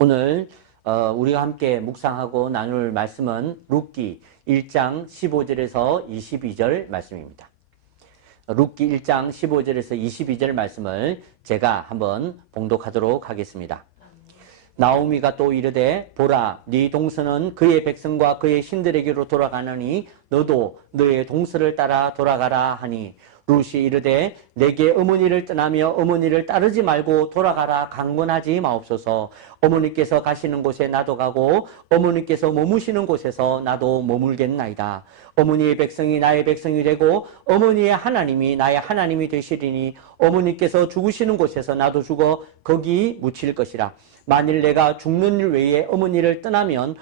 오늘 우리가 함께 묵상하고 나눌 말씀은 룻기 1장 15절에서 22절 말씀입니다. 룻기 1장 15절에서 22절 말씀을 제가 한번 봉독하도록 하겠습니다. 나오미가 또 이르되 보라 네 동서는 그의 백성과 그의 신들에게로 돌아가느니 너도 너의 동서를 따라 돌아가라 하니 룻이 이르되 내게 어머니를 떠나며 어머니를 따르지 말고 돌아가라 강권하지 마옵소서. 어머니께서 가시는 곳에 나도 가고 어머니께서 머무시는 곳에서 나도 머물겠나이다. 어머니의 백성이 나의 백성이 되고 어머니의 하나님이 나의 하나님이 되시리니 어머니께서 죽으시는 곳에서 나도 죽어 거기 묻힐 것이라. 만일 내가 죽는 일 외에 어머니를 떠나면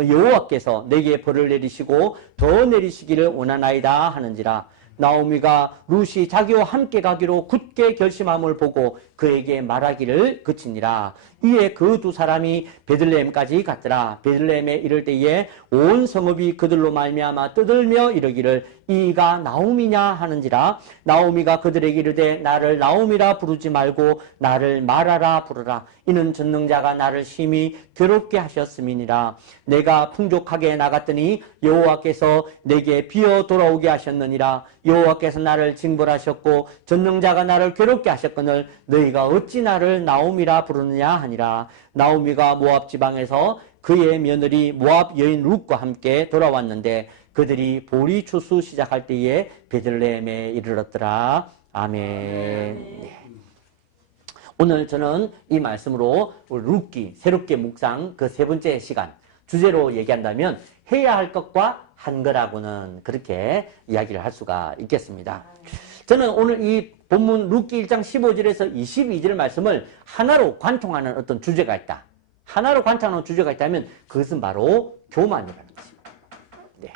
여호와께서 내게 벌을 내리시고 더 내리시기를 원하나이다 하는지라. 나오미가 룻이 자기와 함께 가기로 굳게 결심함을 보고 그에게 말하기를 그치니라. 이에 그 두 사람이 베들레헴까지 갔더라. 베들레헴에 이를 때에 온 성읍이 그들로 말미암아 떠들며 이르기를 이가 나오미냐 하는지라. 나오미가 그들에게 이르되 나를 나오미라 부르지 말고 나를 마라라 부르라. 이는 전능자가 나를 심히 괴롭게 하셨음이니라. 내가 풍족하게 나갔더니 여호와께서 내게 비어 돌아오게 하셨느니라. 여호와께서 나를 징벌하셨고 전능자가 나를 괴롭게 하셨거늘 너희가 어찌 나를 나오미라 부르느냐 하니라. 나오미가 모압 지방에서 그의 며느리 모압 여인 룻과 함께 돌아왔는데 그들이 보리 추수 시작할 때에 베들레헴에 이르렀더라. 아멘. 네. 오늘 저는 이 말씀으로 룻기 새롭게 묵상 그 세 번째 시간 주제로 얘기한다면 해야 할 것과 한 거라고는 그렇게 이야기를 할 수가 있겠습니다. 저는 오늘 이 본문 룻기 1장 15절에서 22절 말씀을 하나로 관통하는 어떤 주제가 있다. 하나로 관통하는 주제가 있다면 그것은 바로 교만이라는 것입니다. 네.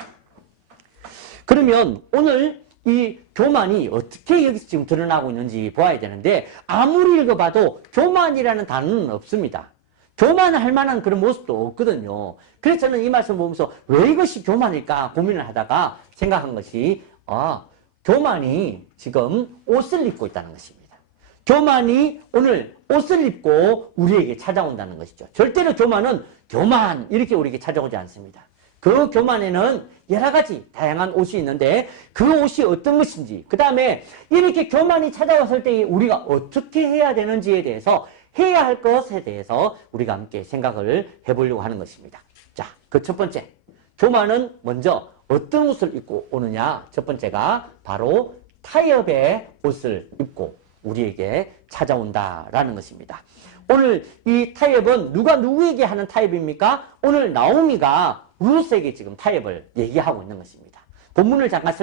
그러면 오늘 이 교만이 어떻게 여기서 지금 드러나고 있는지 보아야 되는데 아무리 읽어봐도 교만이라는 단어는 없습니다. 교만할 만한 그런 모습도 없거든요. 그래서 저는 이 말씀 보면서 왜 이것이 교만일까 고민을 하다가 생각한 것이 교만이 지금 옷을 입고 있다는 것입니다. 교만이 오늘 옷을 입고 우리에게 찾아온다는 것이죠. 절대로 교만은 교만 이렇게 우리에게 찾아오지 않습니다. 그 교만에는 여러 가지 다양한 옷이 있는데 그 옷이 어떤 것인지 그 다음에 이렇게 교만이 찾아왔을 때 우리가 어떻게 해야 되는지에 대해서 해야 할 것에 대해서 우리가 함께 생각을 해보려고 하는 것입니다. 자, 그 첫 번째 교만은 먼저 어떤 옷을 입고 오느냐. 첫 번째가 바로 타협의 옷을 입고 우리에게 찾아온다라는 것입니다. 오늘 이 타협은 누가 누구에게 하는 타협입니까? 오늘 나오미가 룻에게 지금 타협을 얘기하고 있는 것입니다. 본문을 잠깐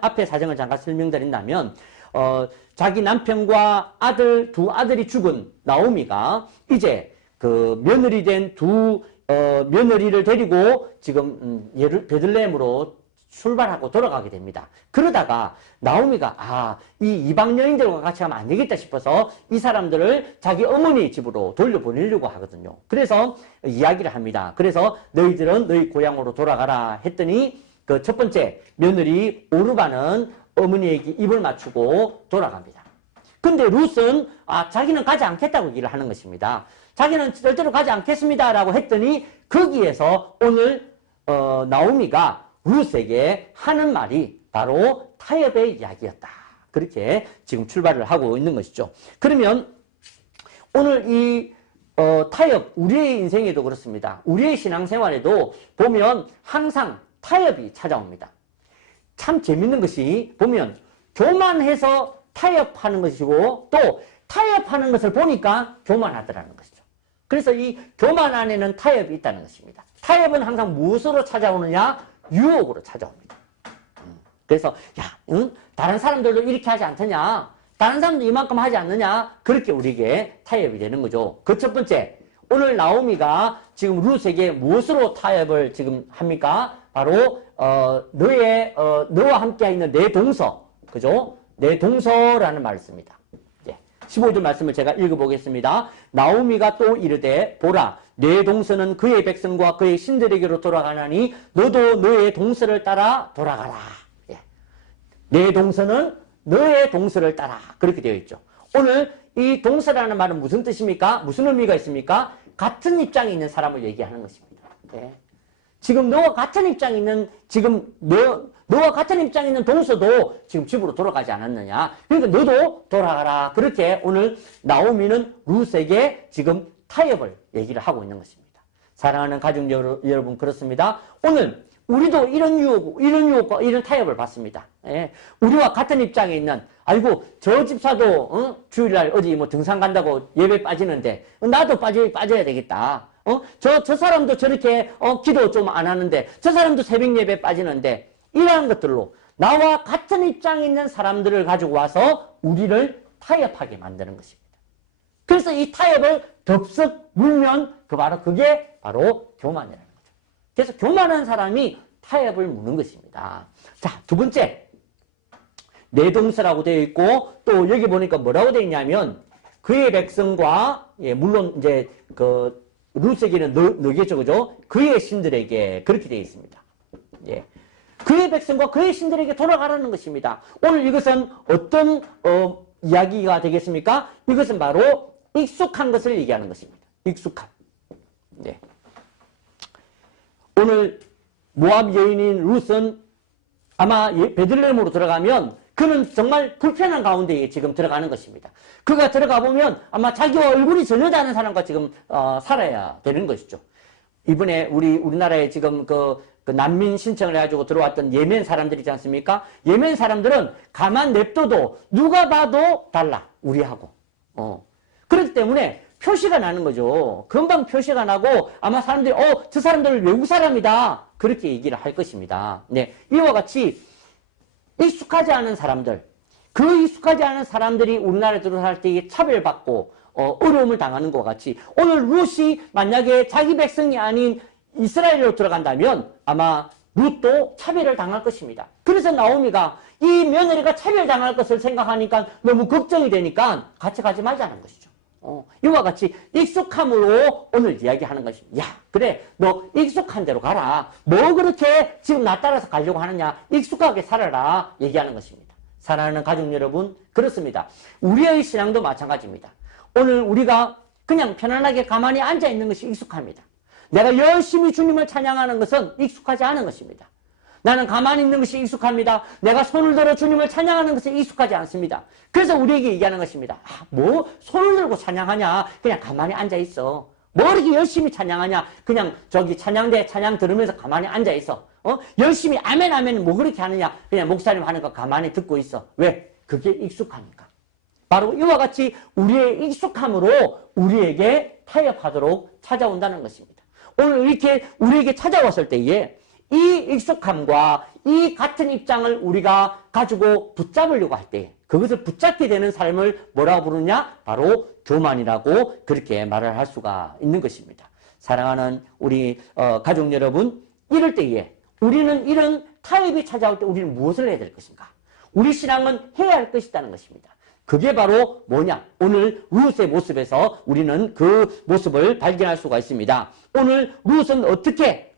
앞에 사정을 잠깐 설명드린다면, 자기 남편과 두 아들이 죽은 나오미가 이제 그 며느리 된 며느리를 데리고 지금 베들레헴으로 출발하고 돌아가게 됩니다. 그러다가 나오미가 이 이방 여인들과 같이 가면 안 되겠다 싶어서 이 사람들을 자기 어머니 집으로 돌려보내려고 하거든요. 그래서 이야기를 합니다. 그래서 너희들은 너희 고향으로 돌아가라 했더니 그 첫 번째 며느리 오르바는 어머니에게 입을 맞추고 돌아갑니다. 근데 룻은 자기는 가지 않겠다고 얘기를 하는 것입니다. 자기는 절대로 가지 않겠습니다라고 했더니 거기에서 오늘 나오미가 룻에게 하는 말이 바로 타협의 이야기였다. 그렇게 지금 출발을 하고 있는 것이죠. 그러면 오늘 이 타협, 우리의 인생에도 그렇습니다. 우리의 신앙생활에도 보면 항상 타협이 찾아옵니다. 참 재밌는 것이 보면 교만해서 타협하는 것이고 또 타협하는 것을 보니까 교만하더라는 것이죠. 그래서 이 교만 안에는 타협이 있다는 것입니다. 타협은 항상 무엇으로 찾아오느냐? 유혹으로 찾아옵니다. 그래서 다른 사람들도 이렇게 하지 않더냐? 다른 사람도 이만큼 하지 않느냐? 그렇게 우리에게 타협이 되는 거죠. 그 첫 번째, 오늘 나오미가 지금 룻에게 무엇으로 타협을 지금 합니까? 바로 너와 함께 있는 내 동서, 그죠? 내 동서라는 말을 씁니다. 15절 말씀을 제가 읽어보겠습니다. 나오미가 또 이르되 보라 내 동서는 그의 백성과 그의 신들에게로 돌아가나니 너도 너의 동서를 따라 돌아가라. 내 동서는 너의 동서를 따라 그렇게 되어 있죠. 오늘 이 동서라는 말은 무슨 뜻입니까? 무슨 의미가 있습니까? 같은 입장에 있는 사람을 얘기하는 것입니다. 네. 지금 너와 같은 입장에 있는, 지금 너와 같은 입장에 있는 동서도 지금 집으로 돌아가지 않았느냐. 그러니까 너도 돌아가라. 그렇게 오늘 나오미는 룻에게 지금 타협을 얘기를 하고 있는 것입니다. 사랑하는 가족 여러분, 그렇습니다. 오늘 우리도 이런 유혹과 이런 타협을 받습니다. 예. 우리와 같은 입장에 있는, 아이고, 저 집사도, 주일날 어디 뭐 등산 간다고 예배 빠지는데, 나도 빠져야 되겠다. 저 사람도 저렇게, 기도 좀 안 하는데, 저 사람도 새벽 예배 빠지는데, 이러한 것들로 나와 같은 입장에 있는 사람들을 가지고 와서 우리를 타협하게 만드는 것입니다. 그래서 이 타협을 덥석 물면 그게 바로 교만이라는 거죠. 그래서 교만한 사람이 타협을 무는 것입니다. 자, 두 번째, 내동서라고 되어 있고, 또 여기 보니까 뭐라고 되어 있냐면, 그의 백성과, 예, 물론 이제 룻에게는 너겠죠, 그죠? 그의 신들에게 그렇게 되어 있습니다. 예. 그의 백성과 그의 신들에게 돌아가라는 것입니다. 오늘 이것은 어떤 이야기가 되겠습니까? 이것은 바로 익숙한 것을 얘기하는 것입니다. 익숙한. 네. 오늘 모압 여인인 룻은 아마 베들레헴으로 들어가면 그는 정말 불편한 가운데에 지금 들어가는 것입니다. 그가 들어가 보면 아마 자기와 얼굴이 전혀 다른 사람과 지금 살아야 되는 것이죠. 이번에 우리나라에 지금 그 난민 신청을 해가지고 들어왔던 예멘 사람들이 있지 않습니까? 예멘 사람들은 가만 냅둬도 누가 봐도 달라, 우리하고. 그렇기 때문에 표시가 나는 거죠. 금방 표시가 나고 아마 사람들이 저 사람들 외국 사람이다, 그렇게 얘기를 할 것입니다. 네, 이와 같이 익숙하지 않은 사람들, 그 익숙하지 않은 사람들이 우리나라에 들어갈 때 차별받고 어려움을 당하는 것 같이 오늘 룻이 만약에 자기 백성이 아닌 이스라엘로 들어간다면 아마 룻도 차별을 당할 것입니다. 그래서 나오미가 이 며느리가 차별당할 것을 생각하니까 너무 걱정이 되니까 같이 가지 말자는 것이죠. 이와 같이 익숙함으로 오늘 이야기하는 것입니다. 야, 그래, 너 익숙한 대로 가라. 뭐 그렇게 지금 나 따라서 가려고 하느냐. 익숙하게 살아라. 얘기하는 것입니다. 사랑하는 가족 여러분, 그렇습니다. 우리의 신앙도 마찬가지입니다. 오늘 우리가 그냥 편안하게 가만히 앉아있는 것이 익숙합니다. 내가 열심히 주님을 찬양하는 것은 익숙하지 않은 것입니다. 나는 가만히 있는 것이 익숙합니다. 내가 손을 들어 주님을 찬양하는 것은 익숙하지 않습니다. 그래서 우리에게 얘기하는 것입니다. 뭐 손을 들고 찬양하냐. 그냥 가만히 앉아있어. 뭐 이렇게 열심히 찬양하냐. 그냥 저기 찬양대 찬양 들으면서 가만히 앉아있어. 열심히 아멘 아멘 뭐 그렇게 하느냐. 그냥 목사님 하는 거 가만히 듣고 있어. 왜? 그게 익숙하니까. 바로 이와 같이 우리의 익숙함으로 우리에게 타협하도록 찾아온다는 것입니다. 오늘 이렇게 우리에게 찾아왔을 때에 이 익숙함과 이 같은 입장을 우리가 가지고 붙잡으려고 할 때 그것을 붙잡게 되는 삶을 뭐라고 부르냐? 바로 교만이라고 그렇게 말을 할 수가 있는 것입니다. 사랑하는 우리 가족 여러분, 이럴 때에 우리는 이런 타협이 찾아올 때 우리는 무엇을 해야 될 것인가? 우리 신앙은 해야 할 것이 있다는 것입니다. 그게 바로 뭐냐? 오늘 룻의 모습에서 우리는 그 모습을 발견할 수가 있습니다. 오늘 룻은 어떻게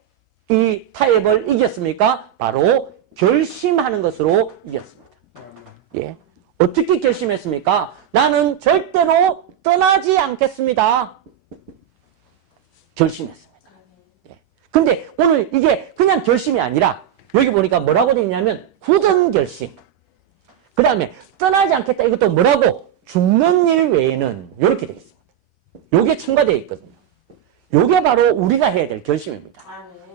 이 타협을 이겼습니까? 바로 결심하는 것으로 이겼습니다. 예. 어떻게 결심했습니까? 나는 절대로 떠나지 않겠습니다. 결심했습니다. 예. 근데 오늘 이게 그냥 결심이 아니라 여기 보니까 뭐라고 되어 있냐면 굳은 결심. 그 다음에 떠나지 않겠다. 이것도 뭐라고? 죽는 일 외에는 이렇게 되어 있습니다. 요게 첨가되어 있거든요. 요게 바로 우리가 해야 될 결심입니다.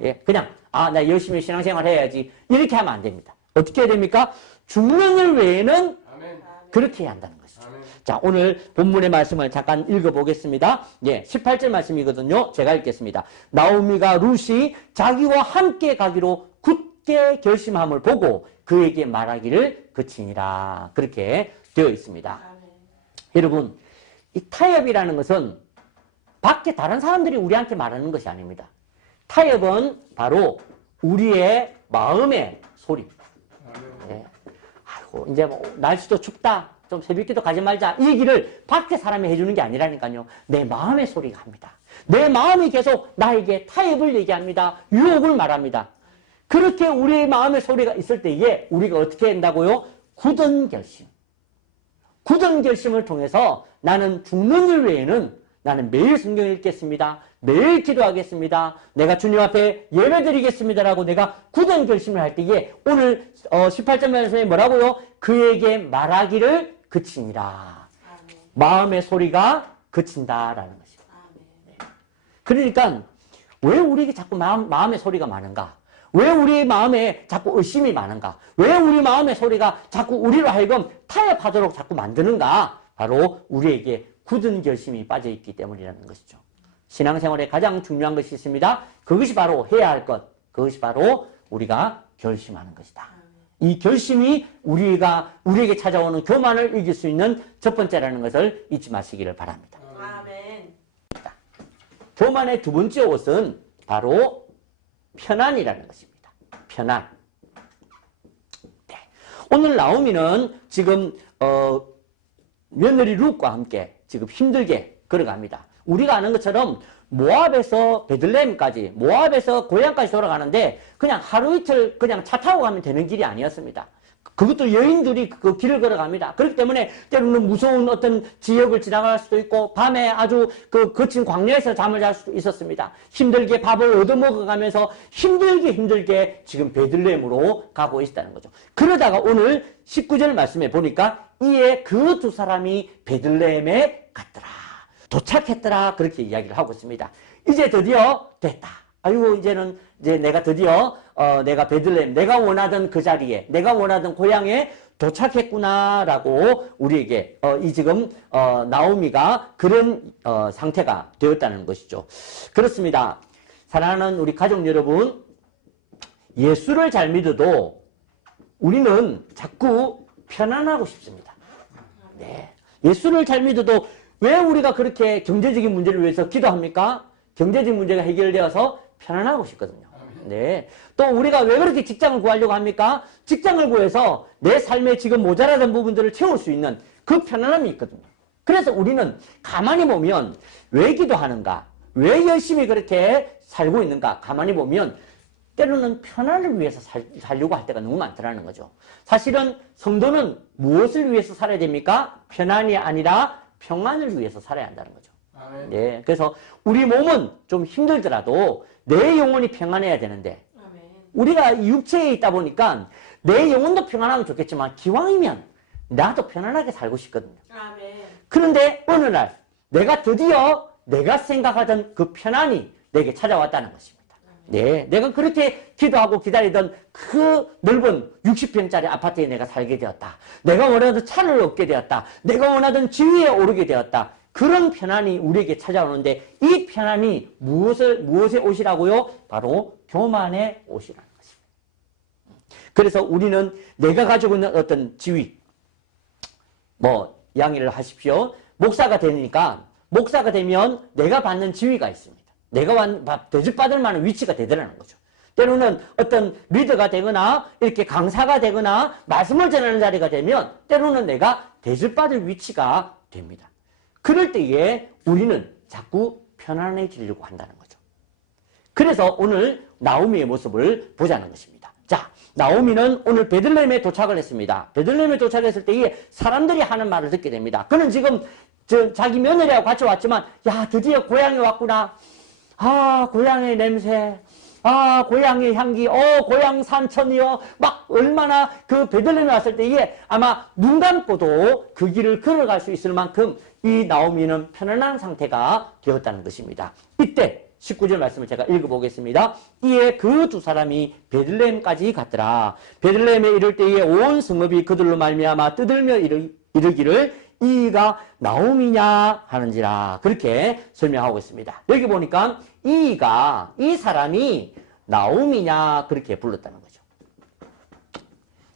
예, 그냥 나 열심히 신앙생활 해야지 이렇게 하면 안 됩니다. 어떻게 해야 됩니까? 죽는 일 외에는 아멘. 그렇게 해야 한다는 것이죠. 아멘. 자, 오늘 본문의 말씀을 잠깐 읽어보겠습니다. 예, 18절 말씀이거든요. 제가 읽겠습니다. 나오미가 룻이 자기와 함께 가기로 굳게 결심함을 보고 그에게 말하기를 그치니라. 그렇게 되어 있습니다. 아멘. 여러분, 이 타협이라는 것은 밖에 다른 사람들이 우리한테 말하는 것이 아닙니다. 타협은 바로 우리의 마음의 소리입니다. 네. 아이고, 이제 뭐 날씨도 춥다. 좀 새벽기도 가지 말자. 이 얘기를 밖에 사람이 해주는 게 아니라니까요. 내 마음의 소리가 합니다. 내 마음이 계속 나에게 타협을 얘기합니다. 유혹을 말합니다. 그렇게 우리의 마음의 소리가 있을 때에 우리가 어떻게 한다고요? 굳은 결심. 굳은 결심을 통해서 나는 죽는 일 외에는 나는 매일 성경 읽겠습니다. 매일 기도하겠습니다. 내가 주님 앞에 예배드리겠습니다라고 내가 굳은 결심을 할 때에 오늘 18절 말씀에 뭐라고요? 그에게 말하기를 그치니라. 마음의 소리가 그친다라는 것입니다. 네. 그러니까 왜 우리에게 자꾸 마음의 소리가 많은가? 왜 우리 마음에 자꾸 의심이 많은가? 왜 우리 마음의 소리가 자꾸 우리로 하여금 타협하도록 자꾸 만드는가? 바로 우리에게 굳은 결심이 빠져있기 때문이라는 것이죠. 신앙생활에 가장 중요한 것이 있습니다. 그것이 바로 해야 할 것. 그것이 바로 우리가 결심하는 것이다. 이 결심이 우리에게 찾아오는 교만을 이길 수 있는 첫 번째라는 것을 잊지 마시기를 바랍니다. 아멘. 교만의 두 번째 옷은 바로 편안이라는 것입니다. 편안. 네. 오늘 나오미는 지금 며느리 룻과 함께 지금 힘들게 걸어갑니다. 우리가 아는 것처럼 모압에서 베들레헴까지, 모압에서 고향까지 돌아가는데 그냥 하루 이틀 그냥 차 타고 가면 되는 길이 아니었습니다. 그것도 여인들이 그 길을 걸어갑니다. 그렇기 때문에 때로는 무서운 어떤 지역을 지나갈 수도 있고 밤에 아주 그 거친 광야에서 잠을 잘 수도 있었습니다. 힘들게 밥을 얻어먹어가면서 힘들게 지금 베들레헴으로 가고 있다는 거죠. 그러다가 오늘 19절 말씀에 보니까 이에 그 두 사람이 베들레헴에 갔더라. 도착했더라. 그렇게 이야기를 하고 있습니다. 이제 드디어 됐다. 아이고 이제 내가 드디어 내가 베들레헴, 내가 원하던 그 자리에, 내가 원하던 고향에 도착했구나라고 우리에게 지금 나오미가 그런 상태가 되었다는 것이죠. 그렇습니다. 사랑하는 우리 가족 여러분, 예수를 잘 믿어도 우리는 자꾸 편안하고 싶습니다. 네. 예수를 잘 믿어도 왜 우리가 그렇게 경제적인 문제를 위해서 기도합니까? 경제적인 문제가 해결되어서 편안하고 싶거든요. 네. 또 우리가 왜 그렇게 직장을 구하려고 합니까? 직장을 구해서 내 삶에 지금 모자라던 부분들을 채울 수 있는 그 편안함이 있거든요. 그래서 우리는 가만히 보면 왜 기도하는가? 왜 열심히 그렇게 살고 있는가? 가만히 보면 때로는 편안을 위해서 살려고 할 때가 너무 많더라는 거죠. 사실은 성도는 무엇을 위해서 살아야 됩니까? 편안이 아니라 평안을 위해서 살아야 한다는 거죠. 네, 그래서 우리 몸은 좀 힘들더라도 내 영혼이 평안해야 되는데 우리가 육체에 있다 보니까 내 영혼도 평안하면 좋겠지만 기왕이면 나도 편안하게 살고 싶거든요. 그런데 어느 날 내가 드디어 내가 생각하던 그 편안이 내게 찾아왔다는 것입니다. 네, 내가 그렇게 기도하고 기다리던 그 넓은 60평짜리 아파트에 내가 살게 되었다. 내가 원하던 차를 얻게 되었다. 내가 원하던 지위에 오르게 되었다. 그런 편안이 우리에게 찾아오는데 이 편안이 무엇의 옷이라고요? 바로 교만의 옷이라는 것입니다. 그래서 우리는 내가 가지고 있는 어떤 지위, 양해를 하십시오. 목사가 되니까 목사가 되면 내가 받는 지위가 있습니다. 내가 대접받을 만한 위치가 되더라는 거죠. 때로는 어떤 리더가 되거나 이렇게 강사가 되거나 말씀을 전하는 자리가 되면 때로는 내가 대접받을 위치가 됩니다. 그럴 때에 우리는 자꾸 편안해지려고 한다는 거죠. 그래서 오늘 나오미의 모습을 보자는 것입니다. 자, 나오미는 오늘 베들레헴에 도착을 했습니다. 베들레헴에 도착했을 때에 사람들이 하는 말을 듣게 됩니다. 그는 지금 자기 며느리하고 같이 왔지만 야, 드디어 고향에 왔구나. 아, 고향의 냄새, 아, 고향의 향기, 고향 산천이요. 막 얼마나 그 베들레헴에 왔을 때에 아마 눈 감고도 그 길을 걸어갈 수 있을 만큼 이 나오미는 편안한 상태가 되었다는 것입니다. 이때 19절 말씀을 제가 읽어보겠습니다. 이에 그 두 사람이 베들레헴까지 갔더라. 베들레헴에 이를 때에 온 성읍이 그들로 말미암아 떠들며 이르기를 이가 나오미냐 하는지라. 그렇게 설명하고 있습니다. 여기 보니까 이 사람이 나오미냐 그렇게 불렀다는 거죠.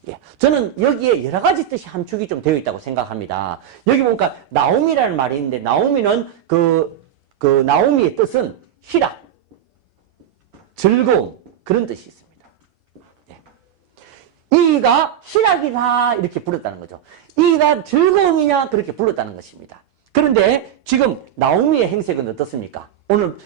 예, 저는 여기에 여러 가지 뜻이 함축이 좀 되어 있다고 생각합니다. 여기 보니까 나오미라는 말이 있는데 나오미는 그 나오미의 뜻은 희락, 즐거움 그런 뜻이 있습니다. 이가 희락이라 이렇게 불렀다는 거죠. 이가 즐거움이냐 그렇게 불렀다는 것입니다. 그런데 지금 나오미의 행색은 어떻습니까? 오늘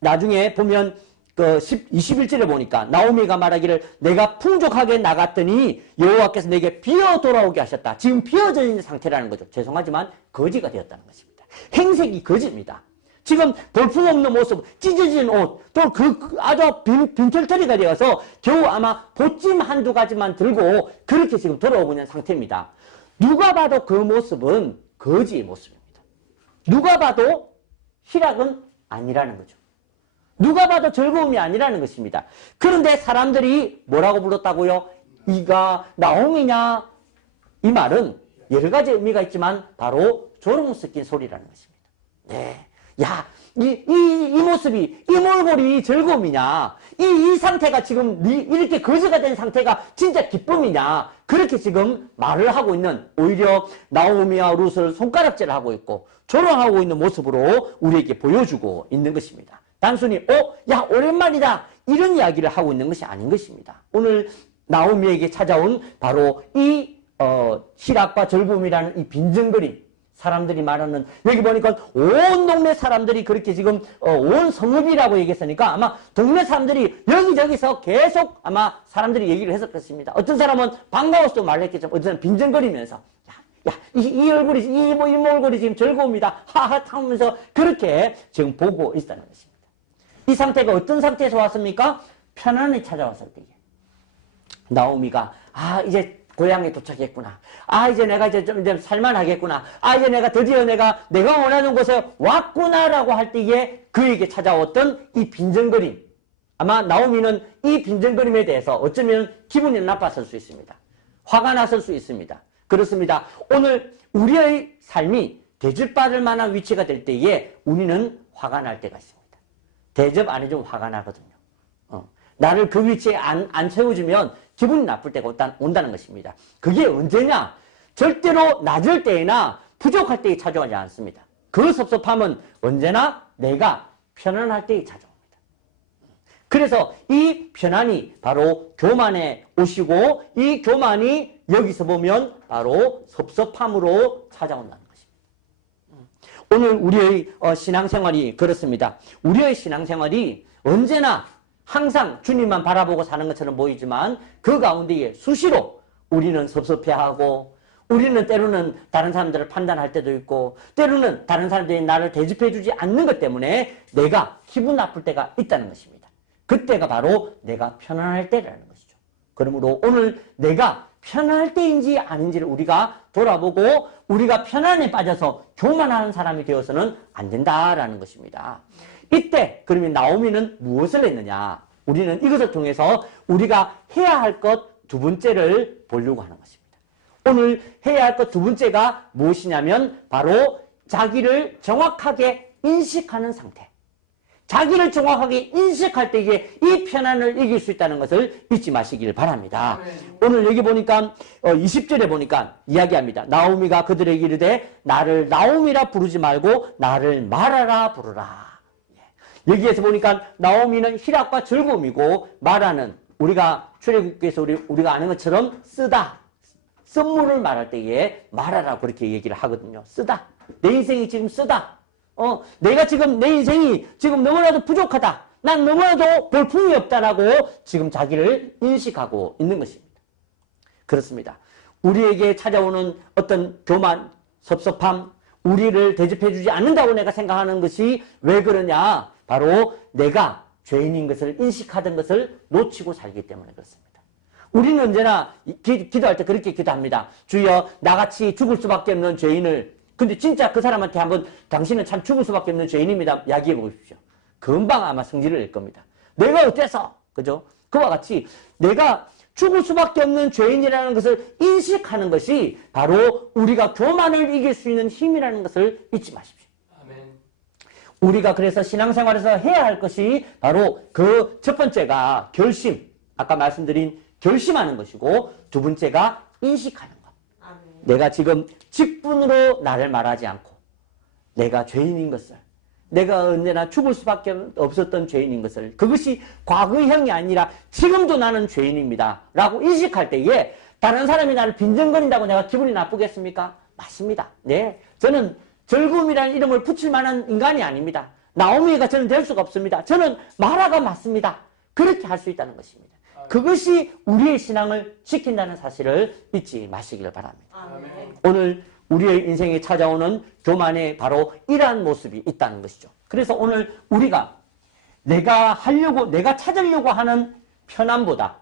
나중에 보면 21절에 보니까 나오미가 말하기를 내가 풍족하게 나갔더니 여호와께서 내게 비어 돌아오게 하셨다. 지금 비어져 있는 상태라는 거죠. 죄송하지만 거지가 되었다는 것입니다. 행색이 거짓입니다. 지금 볼품없는 모습, 찢어진 옷, 또 아주 빈털터리가 되어서 겨우 아마 보찜 한두 가지만 들고 그렇게 지금 돌아오고 있는 상태입니다. 누가 봐도 그 모습은 거지의 모습입니다. 누가 봐도 희락은 아니라는 거죠. 누가 봐도 즐거움이 아니라는 것입니다. 그런데 사람들이 뭐라고 불렀다고요? 이가 나옹이냐? 이 말은 여러 가지 의미가 있지만 바로 조롱 섞인 소리라는 것입니다. 네. 야, 이 모습이, 이 몰골이 즐거움이냐? 이 상태가 지금 이렇게 거지가 된 상태가 진짜 기쁨이냐? 그렇게 지금 말을 하고 있는, 오히려 나오미와 룻을 손가락질을 하고 있고 조롱하고 있는 모습으로 우리에게 보여주고 있는 것입니다. 단순히 야 오랜만이다 이런 이야기를 하고 있는 것이 아닌 것입니다. 오늘 나오미에게 찾아온 바로 이 희락과 즐거움이라는 이 빈정거림, 사람들이 말하는, 여기 보니까 온 동네 사람들이 그렇게 지금 온 성읍이라고 얘기했으니까 아마 동네 사람들이 여기저기서 계속 아마 사람들이 얘기를 했을 것입니다. 어떤 사람은 반가워서도 말했겠지만 어떤 사람은 빈정거리면서 이 얼굴이, 이 얼굴이 지금 즐거움이다 하하 하면서 그렇게 지금 보고 있다는 것입니다. 이 상태가 어떤 상태에서 왔습니까? 편안히 찾아왔을 때에 나오미가 이제 고향에 도착했구나. 이제 내가 이제 좀 살만하겠구나. 이제 내가 드디어 내가 원하는 곳에 왔구나라고 할 때에 그에게 찾아왔던 이 빈정거림. 아마 나오미는 이 빈정거림에 대해서 어쩌면 기분이 나빴을 수 있습니다. 화가 났을 수 있습니다. 그렇습니다. 오늘 우리의 삶이 대접받을 만한 위치가 될 때에 우리는 화가 날 때가 있습니다. 대접 안 해주면 화가 나거든요. 나를 그 위치에 안 채워주면 기분이 나쁠 때가 온다는 것입니다. 그게 언제냐? 절대로 낮을 때나 부족할 때에 찾아오지 않습니다. 그 섭섭함은 언제나 내가 편안할 때에 찾아옵니다. 그래서 이 편안이 바로 교만에 오시고 이 교만이 여기서 보면 바로 섭섭함으로 찾아온다는 것입니다. 오늘 우리의 신앙생활이 그렇습니다. 우리의 신앙생활이 언제나 항상 주님만 바라보고 사는 것처럼 보이지만 그 가운데에 수시로 우리는 섭섭해하고 우리는 때로는 다른 사람들을 판단할 때도 있고 때로는 다른 사람들이 나를 대접해주지 않는 것 때문에 내가 기분 나쁠 때가 있다는 것입니다. 그때가 바로 내가 편안할 때라는 것이죠. 그러므로 오늘 내가 편안할 때인지 아닌지를 우리가 돌아보고 우리가 편안에 빠져서 교만하는 사람이 되어서는 안 된다라는 것입니다. 이때 그러면 나오미는 무엇을 했느냐? 우리는 이것을 통해서 우리가 해야 할 것 두 번째를 보려고 하는 것입니다. 오늘 해야 할 것 두 번째가 무엇이냐면 바로 자기를 정확하게 인식하는 상태. 자기를 정확하게 인식할 때에 이 편안을 이길 수 있다는 것을 잊지 마시길 바랍니다. 오늘 여기 보니까 20절에 보니까 이야기합니다. 나오미가 그들에게 이르되 나를 나오미라 부르지 말고 나를 마라라 부르라. 여기에서 보니까 나오미는 희락과 즐거움이고 마라는 우리가 출애굽기에서 우리가 아는 것처럼 쓰다. 선물을 말할 때에 마라라고 그렇게 얘기를 하거든요. 쓰다. 내 인생이 지금 쓰다. 내가 지금 내 인생이 지금 너무나도 부족하다. 난 너무나도 볼품이 없다라고 지금 자기를 인식하고 있는 것입니다. 그렇습니다. 우리에게 찾아오는 어떤 교만, 섭섭함, 우리를 대접해주지 않는다고 내가 생각하는 것이 왜 그러냐? 바로 내가 죄인인 것을 인식하던 것을 놓치고 살기 때문에 그렇습니다. 우리는 언제나 기도할 때 그렇게 기도합니다. 주여 나같이 죽을 수밖에 없는 죄인을, 근데 진짜 그 사람한테 한번 당신은 참 죽을 수밖에 없는 죄인입니다 이야기해 보십시오. 금방 아마 성질을 낼 겁니다. 내가 어때서? 그죠? 그와 같이 내가 죽을 수밖에 없는 죄인이라는 것을 인식하는 것이 바로 우리가 교만을 이길 수 있는 힘이라는 것을 잊지 마십시오. 우리가 그래서 신앙생활에서 해야 할 것이 바로 그 첫 번째가 결심, 아까 말씀드린 결심하는 것이고 두 번째가 인식하는 것. 내가 지금 직분으로 나를 말하지 않고 내가 죄인인 것을, 내가 언제나 죽을 수밖에 없었던 죄인인 것을, 그것이 과거형이 아니라 지금도 나는 죄인입니다 라고 인식할 때에 다른 사람이 나를 빈정거린다고 내가 기분이 나쁘겠습니까? 맞습니다. 네, 저는 즐거움이라는 이름을 붙일 만한 인간이 아닙니다. 나오미가 저는 될 수가 없습니다. 저는 마라가 맞습니다. 그렇게 할 수 있다는 것입니다. 그것이 우리의 신앙을 지킨다는 사실을 잊지 마시기를 바랍니다. 아멘. 오늘 우리의 인생에 찾아오는 교만에 바로 이러한 모습이 있다는 것이죠. 그래서 오늘 우리가 내가 찾으려고 하는 편안보다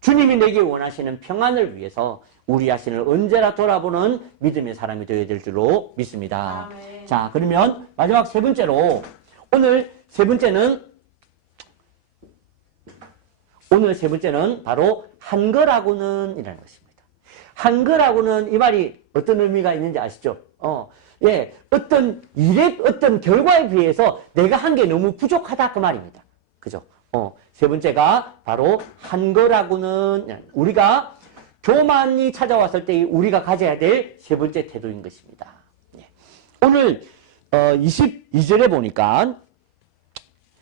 주님이 내게 원하시는 평안을 위해서 우리 자신을 언제나 돌아보는 믿음의 사람이 되어야 될 줄로 믿습니다. 아멘. 자, 그러면 마지막 세 번째로 오늘 세 번째는 바로 한거라고는 이라는 것입니다. 한거라고는 이 말이 어떤 의미가 있는지 아시죠? 어떤 일의 어떤 결과에 비해서 내가 한 게 너무 부족하다 그 말입니다. 그죠? 세 번째가 바로 한거라고는 우리가 교만이 찾아왔을 때 우리가 가져야 될 세 번째 태도인 것입니다. 오늘 22절에 보니까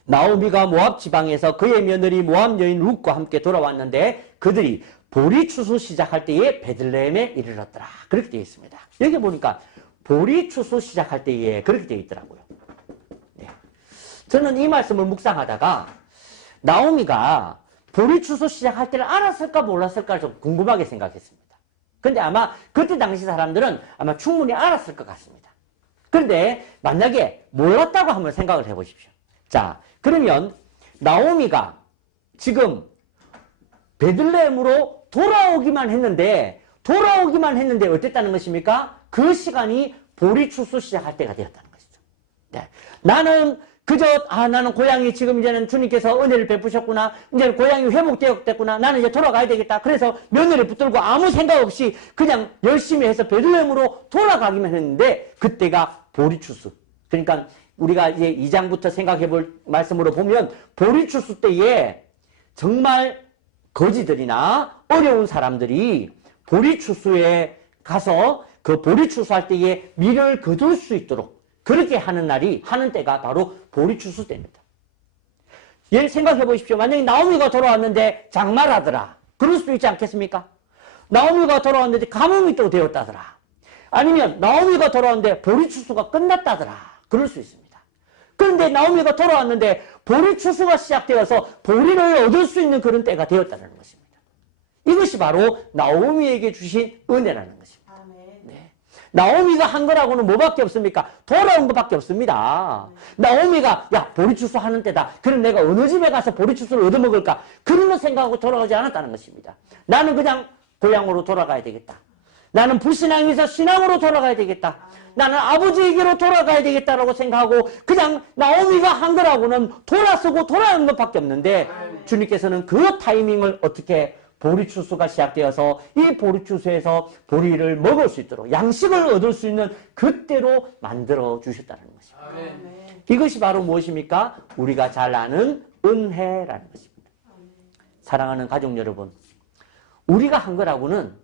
나오미가 모압 지방에서 그의 며느리 모압 여인 룻과 함께 돌아왔는데 그들이 보리 추수 시작할 때에 베들레헴에 이르렀더라. 그렇게 되어 있습니다. 여기 보니까 보리 추수 시작할 때에 그렇게 되어 있더라고요. 저는 이 말씀을 묵상하다가 나오미가 보리 추수 시작할 때를 알았을까 몰랐을까 좀 궁금하게 생각했습니다. 근데 아마 그때 당시 사람들은 아마 충분히 알았을 것 같습니다. 그런데 만약에 몰랐다고 한번 생각을 해보십시오. 자, 그러면 나오미가 지금 베들레헴으로 돌아오기만 했는데 어땠다는 것입니까? 그 시간이 보리 추수 시작할 때가 되었다는 것이죠. 네. 나는 고향이 지금 이제는 주님께서 은혜를 베푸셨구나. 이제는 고향이 회복되었구나. 나는 이제 돌아가야 되겠다. 그래서 며느리 붙들고 아무 생각 없이 그냥 열심히 해서 베들레헴으로 돌아가기만 했는데 그때가 보리 추수. 그러니까 우리가 이제 2장부터 생각해 볼 말씀으로 보면 보리 추수 때에 정말 거지들이나 어려운 사람들이 보리 추수에 가서 그 보리 추수할 때에 밀을 거둘 수 있도록 그렇게 하는 때가 바로 보리 추수 때입니다. 생각해 보십시오. 만약에 나오미가 돌아왔는데 장마라더라. 그럴 수도 있지 않겠습니까? 나오미가 돌아왔는데 가뭄이 또 되었다더라. 아니면 나오미가 돌아왔는데 보리 추수가 끝났다더라. 그럴 수 있습니다. 그런데 나오미가 돌아왔는데 보리 추수가 시작되어서 보리를 얻을 수 있는 그런 때가 되었다는 것입니다. 이것이 바로 나오미에게 주신 은혜라는 것입니다. 네. 나오미가 한 거라고는 뭐밖에 없습니까? 돌아온 것밖에 없습니다. 나오미가 보리 추수 하는 때다. 그럼 내가 어느 집에 가서 보리 추수를 얻어먹을까? 그런 생각하고 돌아가지 않았다는 것입니다. 나는 그냥 고향으로 돌아가야 되겠다. 나는 불신앙에서 신앙으로 돌아가야 되겠다. 나는 아버지에게로 돌아가야 되겠다라고 생각하고 그냥 나오미가 한 거라고는 돌아서고 돌아오는 것밖에 없는데 주님께서는 그 타이밍을 어떻게 보리 추수가 시작되어서 이 보리 추수에서 보리를 먹을 수 있도록 양식을 얻을 수 있는 그때로 만들어 주셨다는 것입니다. 아멘. 이것이 바로 무엇입니까? 우리가 잘 아는 은혜라는 것입니다. 사랑하는 가족 여러분, 우리가 한 거라고는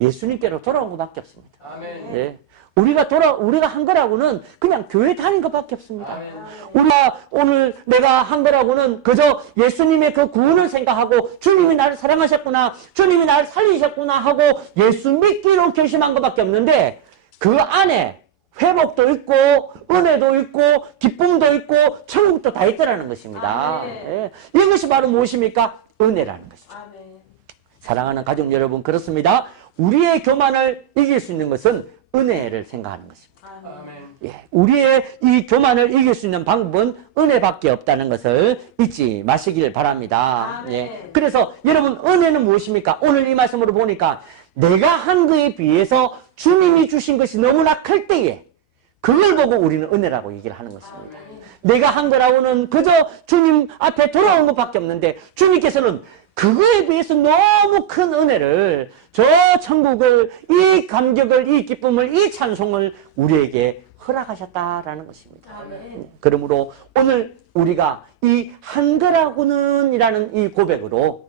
예수님께로 돌아온 것밖에 없습니다. 아멘. 네. 우리가 한 거라고는 그냥 교회 다닌 것밖에 없습니다. 아멘. 우리가 오늘 내가 한 거라고는 그저 예수님의 그 구원을 생각하고 주님이 나를 사랑하셨구나, 주님이 나를 살리셨구나 하고 예수 믿기로 결심한 것밖에 없는데 그 안에 회복도 있고 은혜도 있고 기쁨도 있고 천국도 다 있더라는 것입니다. 네. 이것이 바로 무엇입니까? 은혜라는 것이죠. 아멘. 사랑하는 가족 여러분, 그렇습니다. 우리의 교만을 이길 수 있는 것은 은혜를 생각하는 것입니다. 아멘. 우리의 이 교만을 이길 수 있는 방법은 은혜밖에 없다는 것을 잊지 마시길 바랍니다. 그래서 여러분, 은혜는 무엇입니까? 오늘 이 말씀으로 보니까 내가 한 거에 비해서 주님이 주신 것이 너무나 클 때에 그걸 보고 우리는 은혜라고 얘기를 하는 것입니다. 내가 한 거라고는 그저 주님 앞에 돌아온 것밖에 없는데 주님께서는 그거에 비해서 너무 큰 은혜를, 저 천국을, 이 감격을, 이 기쁨을, 이 찬송을 우리에게 허락하셨다라는 것입니다. 아멘. 그러므로 오늘 우리가 이 한 거라고는 이라는 이 고백으로,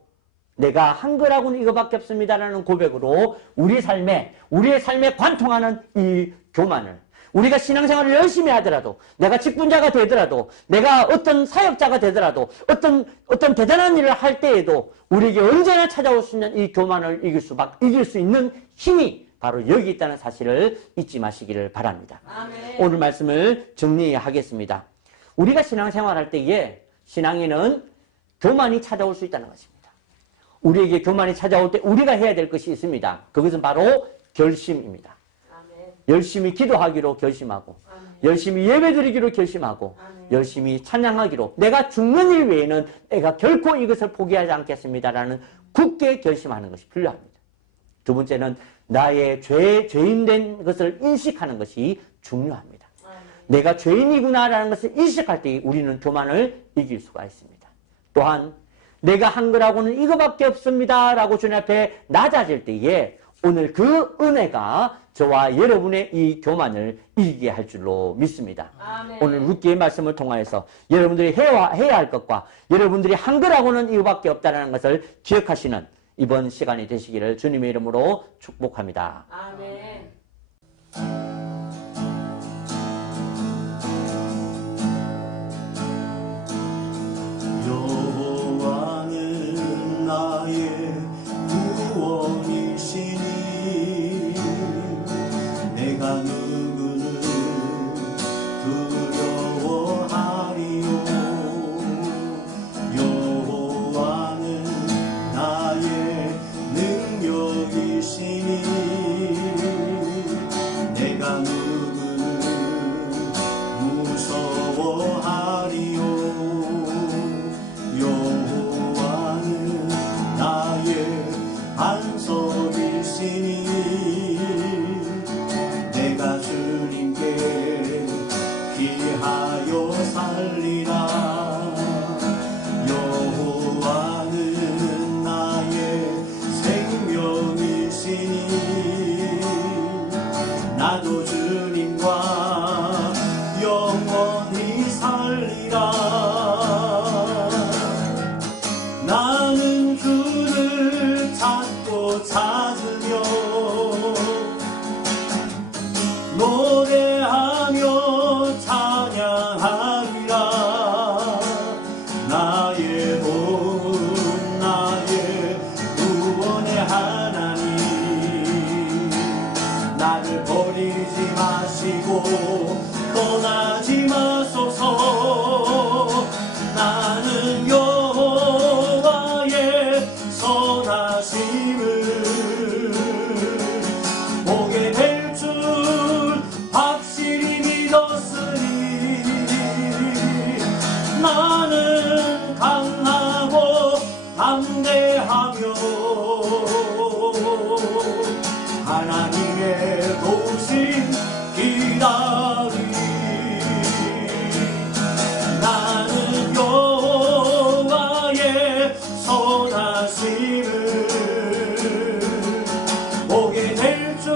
내가 한 거라고는 이거밖에 없습니다라는 고백으로 우리의 삶에 관통하는 이 교만을, 우리가 신앙생활을 열심히 하더라도, 내가 직분자가 되더라도, 내가 어떤 사역자가 되더라도, 어떤 대단한 일을 할 때에도 우리에게 언제나 찾아올 수 있는 이 교만을 이길 수 있는 힘이 바로 여기 있다는 사실을 잊지 마시기를 바랍니다. 아멘. 오늘 말씀을 정리하겠습니다. 우리가 신앙생활할 때에 신앙에는 교만이 찾아올 수 있다는 것입니다. 우리에게 교만이 찾아올 때 우리가 해야 될 것이 있습니다. 그것은 바로 결심입니다. 열심히 기도하기로 결심하고 열심히 예배드리기로 결심하고 열심히 찬양하기로 내가 죽는 일 외에는 내가 결코 이것을 포기하지 않겠습니다라는 굳게 결심하는 것이 필요합니다. 두 번째는 나의 죄인된 것을 인식하는 것이 중요합니다. 내가 죄인이구나라는 것을 인식할 때 우리는 교만을 이길 수가 있습니다. 또한 내가 한 거라고는 이거밖에 없습니다 라고 주님 앞에 낮아질 때에 오늘 그 은혜가 저와 여러분의 이 교만을 이기게 할 줄로 믿습니다. 아멘. 오늘 룻기의 말씀을 통하여서 여러분들이 해야 할 것과 여러분들이 한 거라고는 이거밖에 없다는 것을 기억하시는 이번 시간이 되시기를 주님의 이름으로 축복합니다. 아멘. 여호와는 나의 구원이시니 내가 누구를 두려워하리요. 여호와는 나의 능력이시니 내가 누구를 무서워하리요. 여호와는 나의 반석이시니 내가 주님께 기하여 살리라. 여호와는 나의 생명이시니 나도 주님과 영원히 살리라. 나는 주를 찾고 찾으며 노래하며 찬양하리라. 나의 온 나의 구원의 하나님 나를 버리지 마시고 떠나지 마소서. 나는 여호와의 선하심을 보게 될 줄 확실히 믿었으니 나는 강하고 담대하며 하나님의 도우심 기다리리. 나는 여호와의 선하심을 보게 될 줄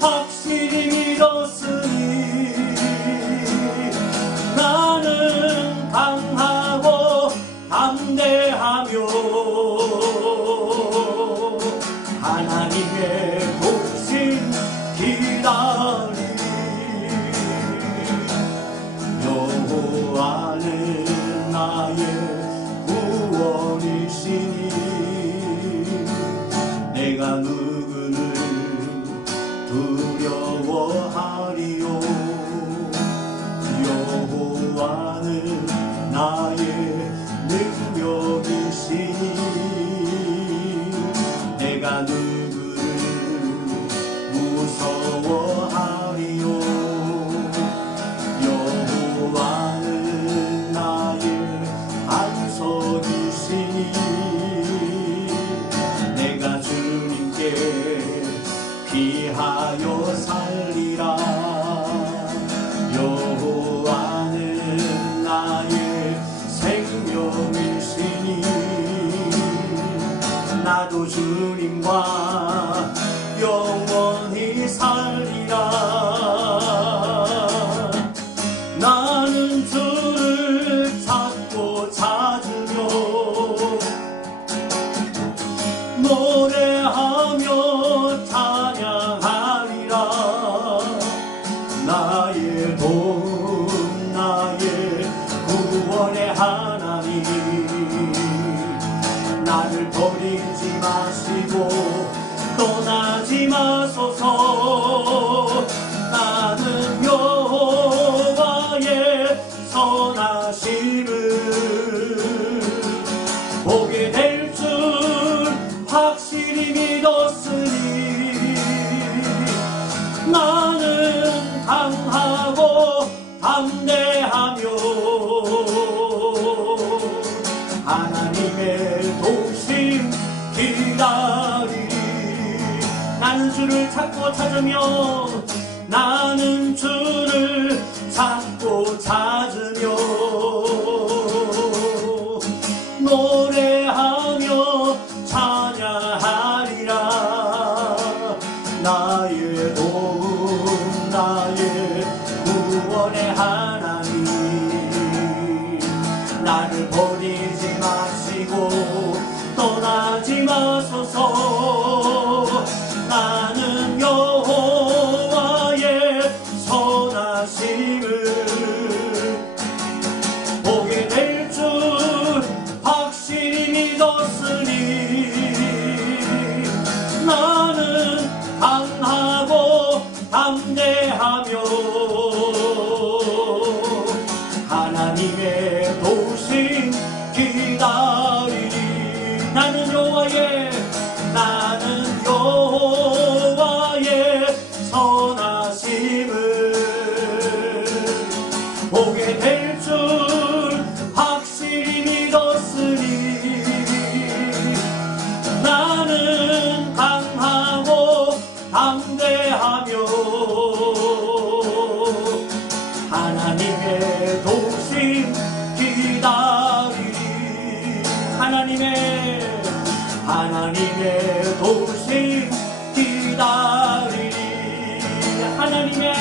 확실히 믿었으니 나는 강하고 담대하며 하나님의 도우심 기다리리. 여호와는 나의 구원이시니 내가 누구를 두려워하리요. 여호와는 나의 능력이시니 내가 누구를 무서워하리요. 여호와는 나의 반석이시니 내가 주님께 기하여 살리라. 여호와는 나의 생 찾고 찾으며 나는 주를 찾고 찾으며 노래하며 찬양하리라. 나의 도움 나의 구원의 하나님 나를 버리지 마시고 떠나지 마소서. 나는 여호와의 선하심을 보게 될 줄 확실히 믿었으니 나는 강하고 담대하며 하나님의 도우심 기다리리. 나는 여호와의 선하심을 보게 될 줄 확실히 믿었으니 나는 강하고 담대하며 하나님의 도우심 기다리리. 하나님의 도우심 기다리리. 하나님의